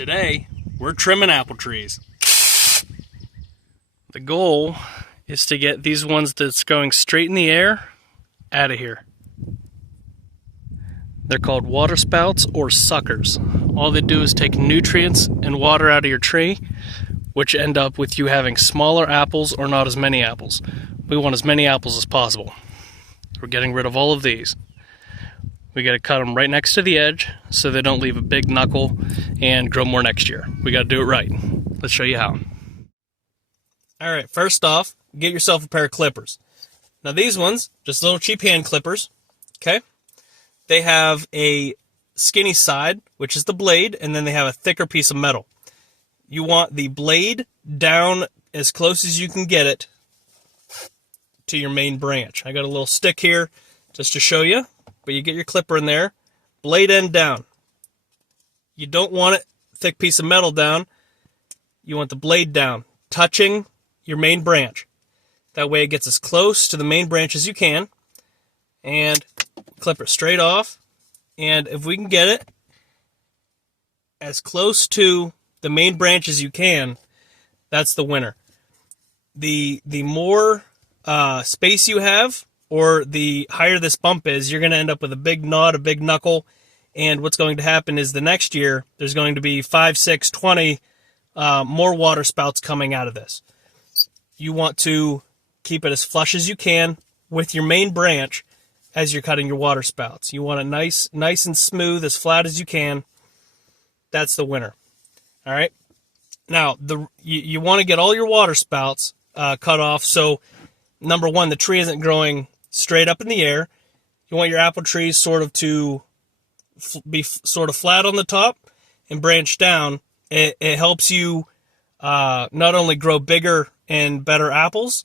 Today, we're trimming apple trees. The goal is to get these ones that's going straight in the air out of here. They're called water spouts or suckers. All they do is take nutrients and water out of your tree, which end up with you having smaller apples or not as many apples. We want as many apples as possible. We're getting rid of all of these. We got to cut them right next to the edge so they don't leave a big knuckle and grow more next year. We got to do it right. Let's show you how. All right, first off, get yourself a pair of clippers. Now these ones, just little cheap hand clippers, okay? They have a skinny side, which is the blade, and then they have a thicker piece of metal. You want the blade down as close as you can get it to your main branch. I got a little stick here just to show you, but you get your clipper in there, blade end down. You don't want it thick piece of metal down. You want the blade down, touching your main branch. That way it gets as close to the main branch as you can, and clip it straight off. And if we can get it as close to the main branch as you can, that's the winner. The more space you have, or the higher this bump is, you're going to end up with a big knot, a big knuckle, and what's going to happen is the next year there's going to be 5, 6, 20 more water spouts coming out of this. You want to keep it as flush as you can with your main branch as you're cutting your water spouts. You want it nice and smooth, as flat as you can. That's the winner. All right. Now, you want to get all your water spouts cut off. So, number one, the tree isn't growing straight up in the air. You want your apple trees sort of to be sort of flat on the top and branch down. It helps you not only grow bigger and better apples,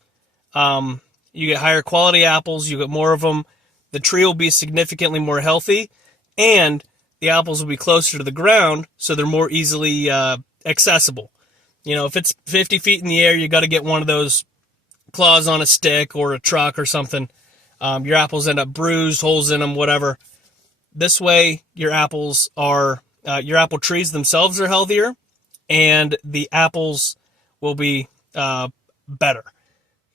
you get higher quality apples, you get more of them, the tree will be significantly more healthy, and the apples will be closer to the ground, so they're more easily accessible. You know, if it's 50 feet in the air, you got to get one of those claws on a stick or a truck or something. Your apples end up bruised, holes in them, whatever. This way, your apples are, your apple trees themselves are healthier, and the apples will be better.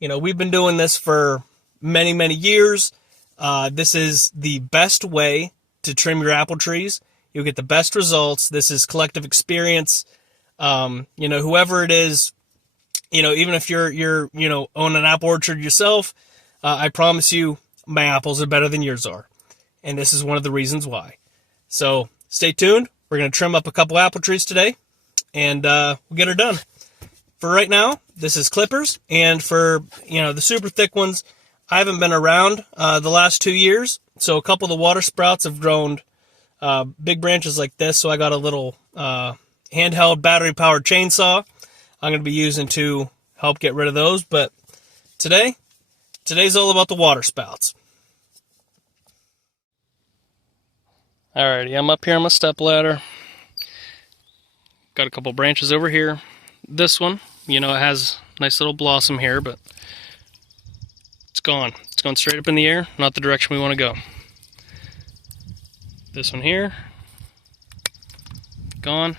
You know, we've been doing this for many, many years. This is the best way to trim your apple trees. You'll get the best results. This is collective experience. You know, whoever it is, you know, even if you're own an apple orchard yourself, I promise you my apples are better than yours are. And this is one of the reasons why. So stay tuned. We're going to trim up a couple apple trees today, and we'll get her done. For right now, this is clippers, and for, you know, the super thick ones, I haven't been around the last 2 years, so a couple of the water sprouts have grown big branches like this, so I got a little handheld battery-powered chainsaw I'm going to be using to help get rid of those, but today's all about the water spouts. Alrighty, I'm up here on my stepladder. Got a couple branches over here. This one, you know, it has a nice little blossom here, but it's gone. It's going straight up in the air, not the direction we want to go. This one here, gone.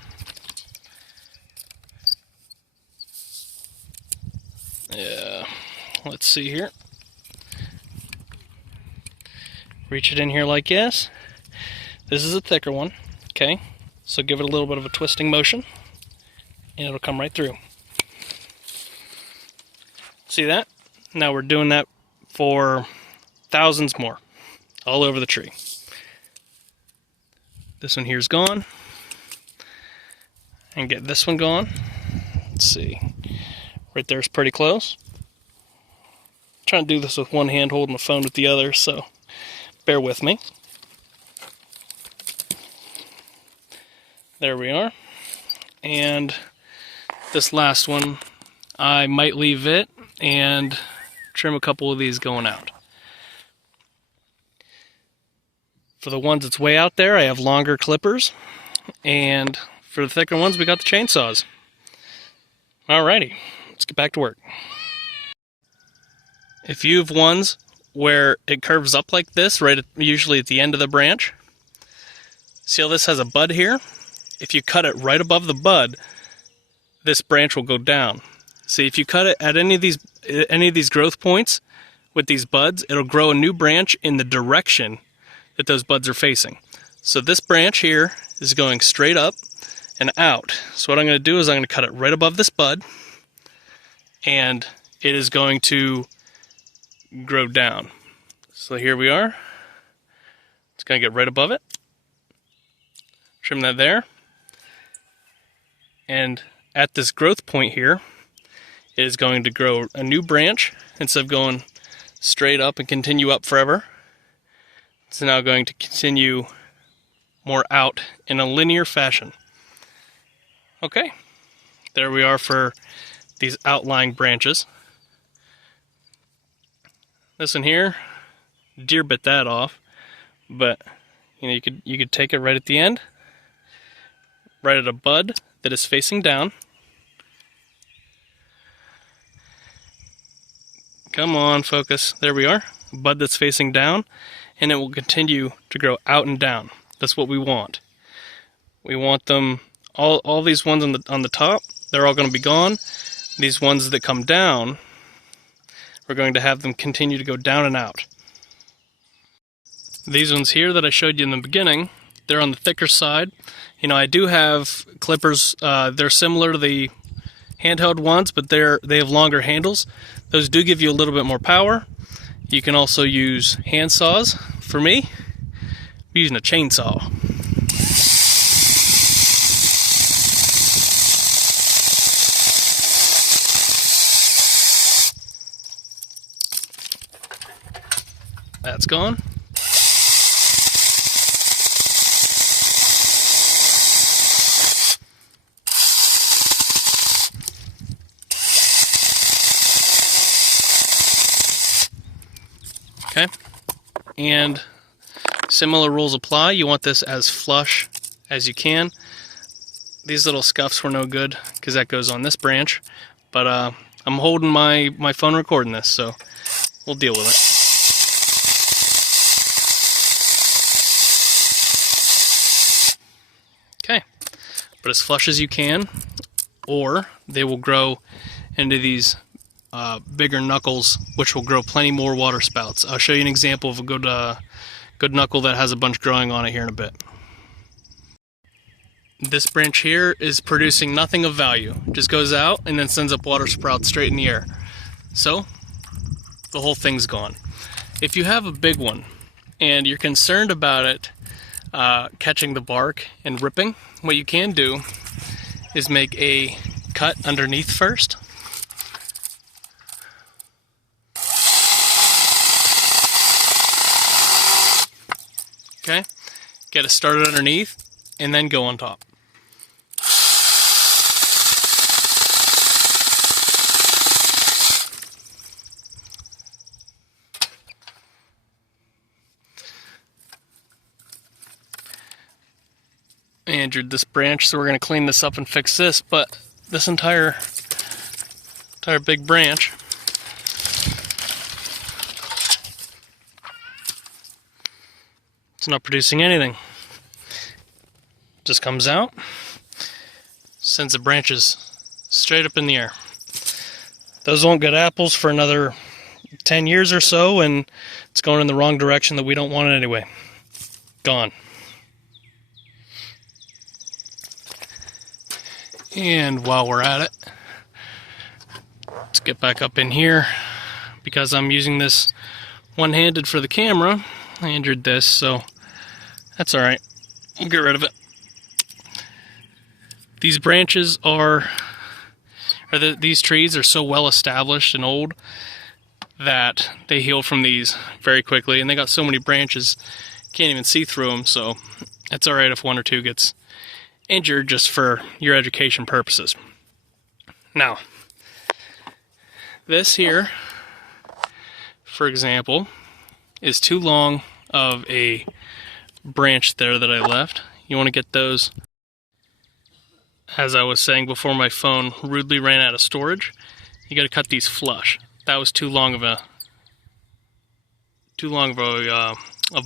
Yeah, let's see here. Reach it in here like this. This is a thicker one, okay? So give it a little bit of a twisting motion, and it'll come right through. See that? Now we're doing that for thousands more, all over the tree. This one here's gone. And get this one gone. Let's see. Right there's pretty close. I'm trying to do this with one hand, holding the phone with the other, so bear with me. There we are. And this last one, I might leave it and trim a couple of these going out. For the ones that's way out there, I have longer clippers, and for the thicker ones, we got the chainsaws. Alrighty, let's get back to work. If you have ones where it curves up like this, usually at the end of the branch, see how this has a bud here? if you cut it right above the bud, this branch will go down. See, if you cut it at any of these growth points with these buds, it'll grow a new branch in the direction that those buds are facing. So this branch here is going straight up and out. So what I'm going to do is I'm going to cut it right above this bud, and it is going to grow down. So here we are. It's going to get right above it. Trim that there. And at this growth point here, it is going to grow a new branch instead of going straight up and continue up forever. It's now going to continue more out in a linear fashion. Okay, there we are for these outlying branches. This one here, deer bit that off, but you could take it right at the end, right at a bud that is facing down. Come on, focus. There we are. A bud that's facing down, and it will continue to grow out and down. That's what we want. We want them, all these ones on the top, they're all going to be gone. These ones that come down, we're going to have them continue to go down and out. These ones here that I showed you in the beginning, they're on the thicker side. You know, I do have clippers. They're similar to the handheld ones, but they have longer handles. Those do give you a little bit more power. You can also use hand saws. For me, I'm using a chainsaw. That's gone. Okay, and similar rules apply. You want this as flush as you can. These little scuffs were no good because that goes on this branch, but I'm holding my phone recording this, so we'll deal with it. Okay, but as flush as you can, or they will grow into these bigger knuckles, which will grow plenty more water spouts. I'll show you an example of a good knuckle that has a bunch growing on it here in a bit. This branch here is producing nothing of value. It just goes out and then sends up water sprouts straight in the air. So the whole thing's gone. If you have a big one and you're concerned about it catching the bark and ripping, what you can do is make a cut underneath first. Okay, get it started underneath and then go on top. I injured this branch, so we're going to clean this up and fix this, but this entire big branch it's not producing anything. Just comes out, sends the branches straight up in the air. Those won't get apples for another 10 years or so, and it's going in the wrong direction that we don't want it anyway. Gone. And while we're at it, let's get back up in here. Because I'm using this one-handed for the camera, I injured this, so that's alright. We'll get rid of it. These branches these trees are so well established and old that they heal from these very quickly, and they got so many branches, can't even see through them, so it's alright if one or two gets injured just for your education purposes. Now, this here, for example, is too long of a branch there that I left. You want to get those, as I was saying before my phone rudely ran out of storage, you got to cut these flush. That was too long of a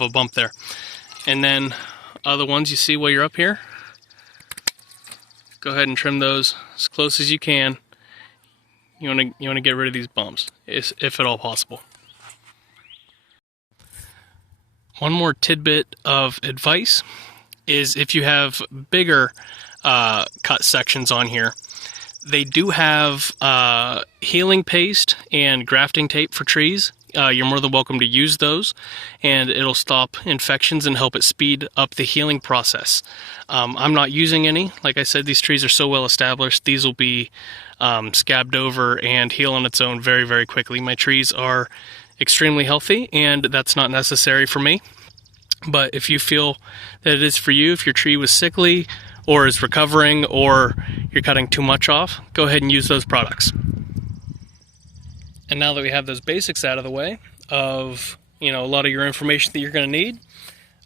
bump there. And then other ones you see while you're up here, go ahead and trim those as close as you can. You want to get rid of these bumps, if at all possible. One more tidbit of advice is if you have bigger cut sections on here, they do have healing paste and grafting tape for trees. You're more than welcome to use those, and it'll stop infections and help it speed up the healing process. I'm not using any. Like I said, these trees are so well established, these will be scabbed over and heal on its own very, very quickly. My trees are extremely healthy, and that's not necessary for me. But if you feel that it is for you, if your tree was sickly or is recovering or you're cutting too much off, go ahead and use those products. And now that we have those basics out of the way of, a lot of your information that you're going to need,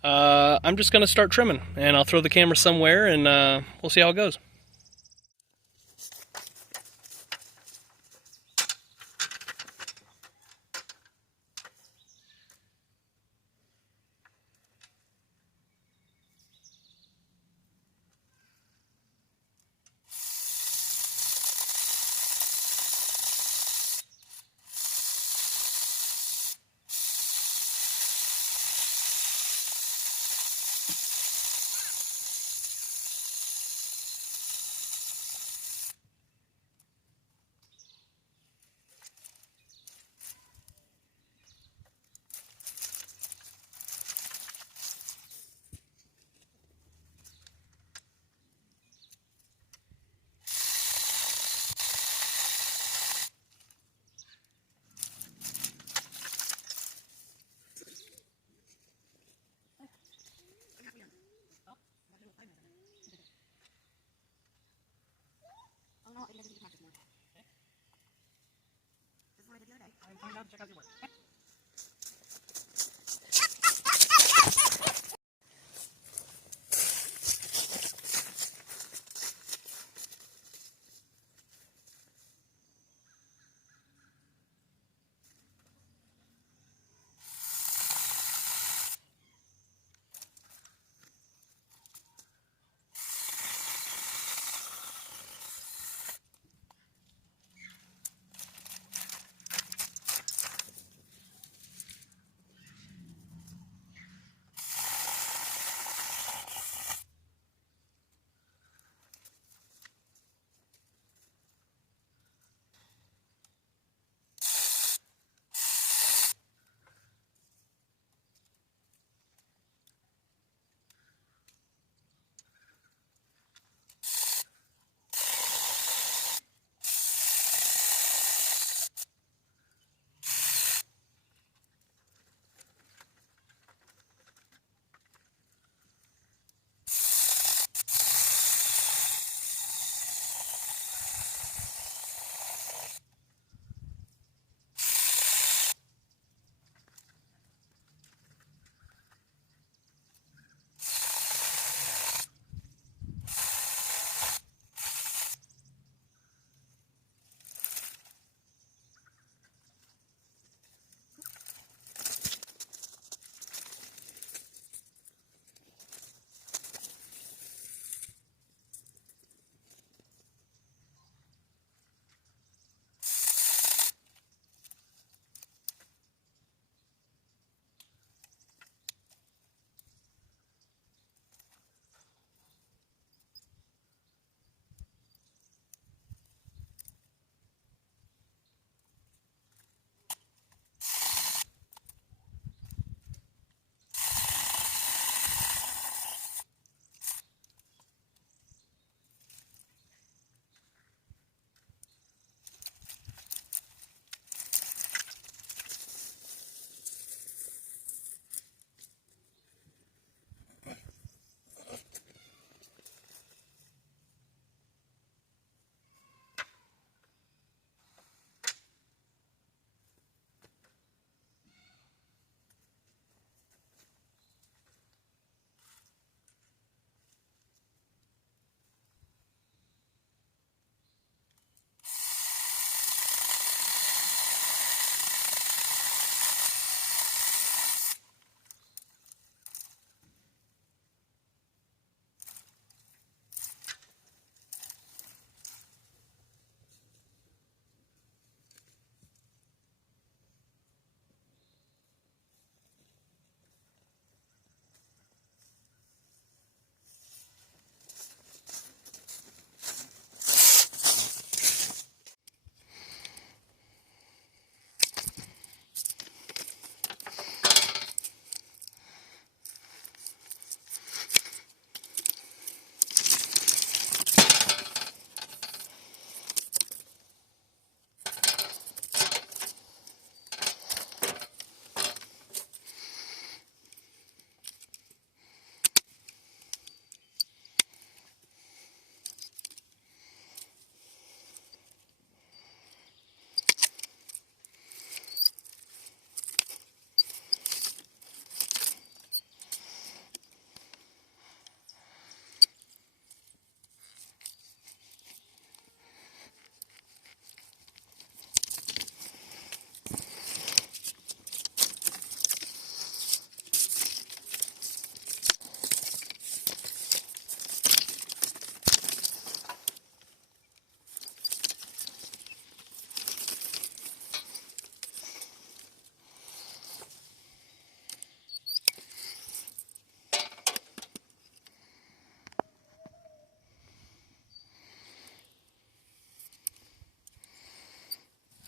I'm just going to start trimming, and I'll throw the camera somewhere and we'll see how it goes.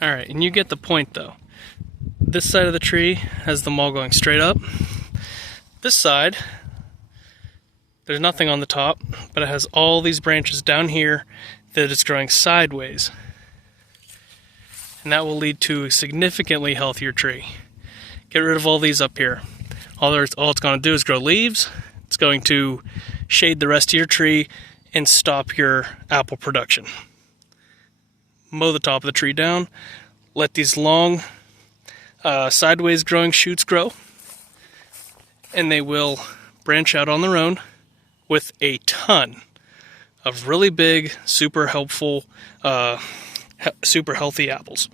Alright, and you get the point though. This side of the tree has them all going straight up. This side, there's nothing on the top, but it has all these branches down here that it's growing sideways. And that will lead to a significantly healthier tree. Get rid of all these up here. All it's going to do is grow leaves. It's going to shade the rest of your tree and stop your apple production. Mow the top of the tree down. Let these long sideways growing shoots grow. And they will branch out on their own with a ton of really big, super helpful, super healthy apples.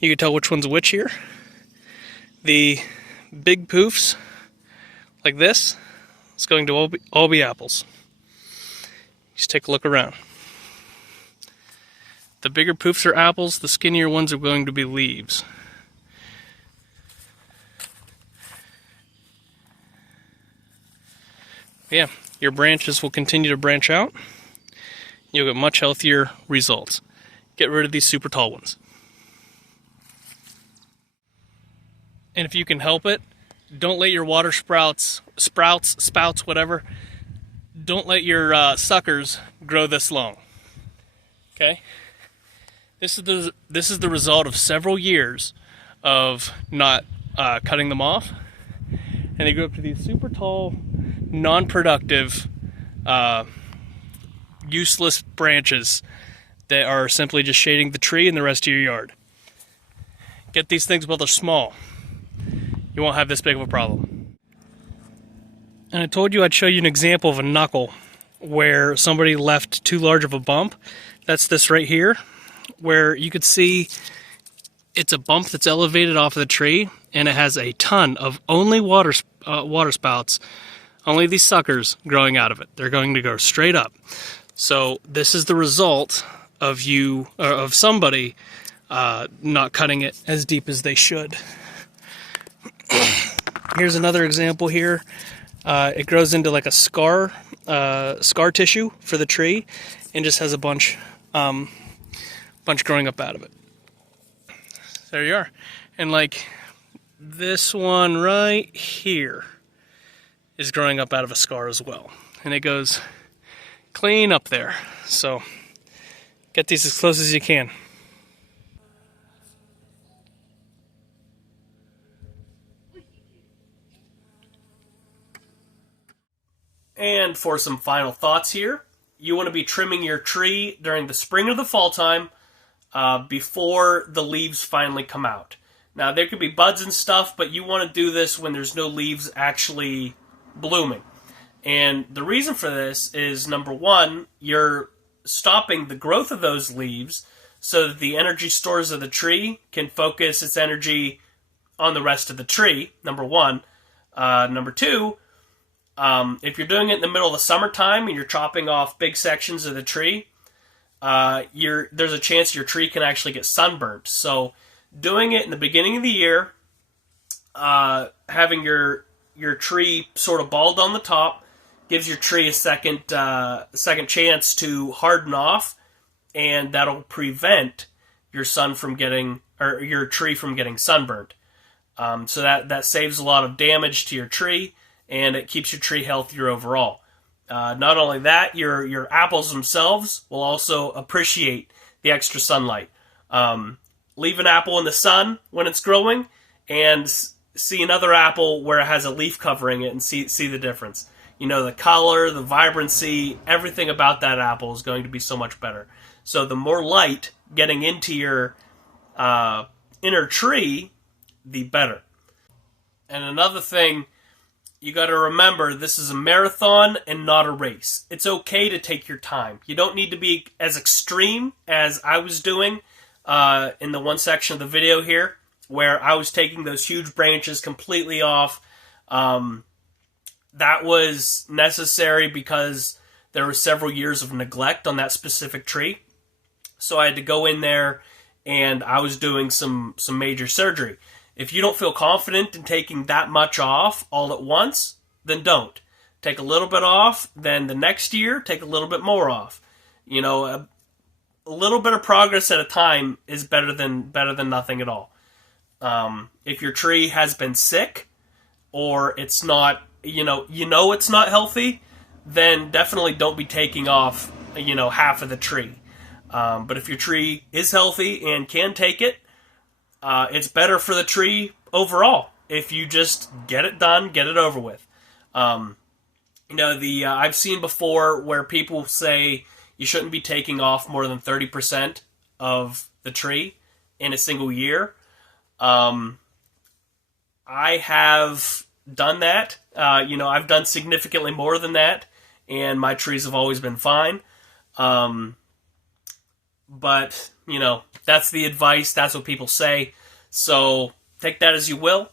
You can tell which one's which here. The big poofs, like this, it's going to all be apples. Just take a look around. The bigger poofs are apples, the skinnier ones are going to be leaves. Yeah, your branches will continue to branch out. You'll get much healthier results. Get rid of these super tall ones. And if you can help it, don't let your water sprouts, whatever, don't let your suckers grow this long. Okay? This is the result of several years of not cutting them off. And they grew up to these super tall, non-productive, useless branches that are simply just shading the tree and the rest of your yard. Get these things while they're small. You won't have this big of a problem. And I told you I'd show you an example of a knuckle where somebody left too large of a bump. That's this right here, where you could see it's a bump that's elevated off of the tree, and it has a ton of only water spouts, only these suckers growing out of it. They're going to go straight up. So this is the result of somebody not cutting it as deep as they should. Here's another example here. It grows into like a scar tissue for the tree, and just has a bunch growing up out of it. There you are. And like this one right here is growing up out of a scar as well, and it goes clean up there. So get these as close as you can. And for some final thoughts here, you want to be trimming your tree during the spring or the fall time before the leaves finally come out. Now, there could be buds and stuff, but you want to do this when there's no leaves actually blooming. And the reason for this is, number one, you're stopping the growth of those leaves so that the energy stores of the tree can focus its energy on the rest of the tree, number one. Number two, if you're doing it in the middle of the summertime and you're chopping off big sections of the tree, there's a chance your tree can actually get sunburnt. So doing it in the beginning of the year, having your tree sort of bald on the top, gives your tree a second chance to harden off, and that'll prevent your tree from getting sunburned. So that saves a lot of damage to your tree, and it keeps your tree healthier overall. Not only that, your apples themselves will also appreciate the extra sunlight. Leave an apple in the sun when it's growing, and see another apple where it has a leaf covering it, and see the difference. You know, the color, the vibrancy, everything about that apple is going to be so much better. So the more light getting into your inner tree, the better. And another thing, you got to remember, this is a marathon and not a race. It's okay to take your time. You don't need to be as extreme as I was doing in the one section of the video here, where I was taking those huge branches completely off. That was necessary because there were several years of neglect on that specific tree. So I had to go in there, and I was doing some major surgery. If you don't feel confident in taking that much off all at once, then don't. Take a little bit off, then the next year, take a little bit more off. You know, a little bit of progress at a time is better than nothing at all. If your tree has been sick, or it's not, it's not healthy, then definitely don't be taking off, half of the tree. But if your tree is healthy and can take it, it's better for the tree overall if you just get it done, get it over with. I've seen before where people say you shouldn't be taking off more than 30% of the tree in a single year. I have done that. I've done significantly more than that, and my trees have always been fine. But, that's the advice. That's what people say. So take that as you will.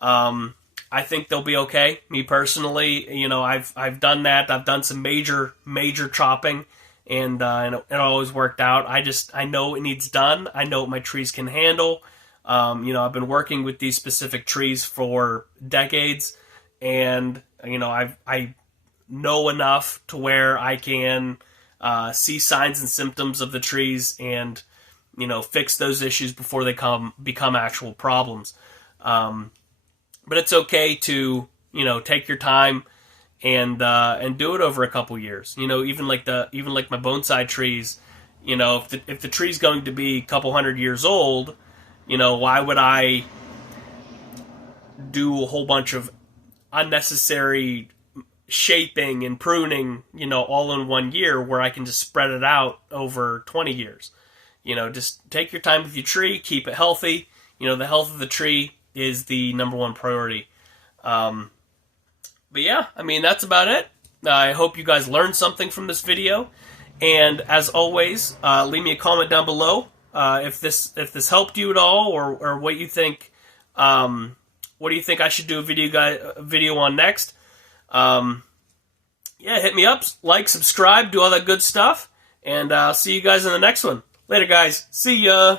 I think they'll be okay. Me personally, I've done that. I've done some major chopping, and it always worked out. I know it needs done. I know what my trees can handle. I've been working with these specific trees for decades, and I know enough to where I can see signs and symptoms of the trees and fix those issues before they become actual problems. But it's okay to take your time and do it over a couple years. Even like my bonsai trees. If the tree's going to be a couple hundred years old, why would I do a whole bunch of unnecessary shaping and pruning, all in 1 year, where I can just spread it out over 20 years. Just take your time with your tree, keep it healthy. The health of the tree is the number one priority. But yeah, that's about it. I hope you guys learned something from this video. And as always, leave me a comment down below if this helped you at all, or what you think. What do you think I should do a video on next? Hit me up, like, subscribe, do all that good stuff, and I'll see you guys in the next one. Later, guys. See ya.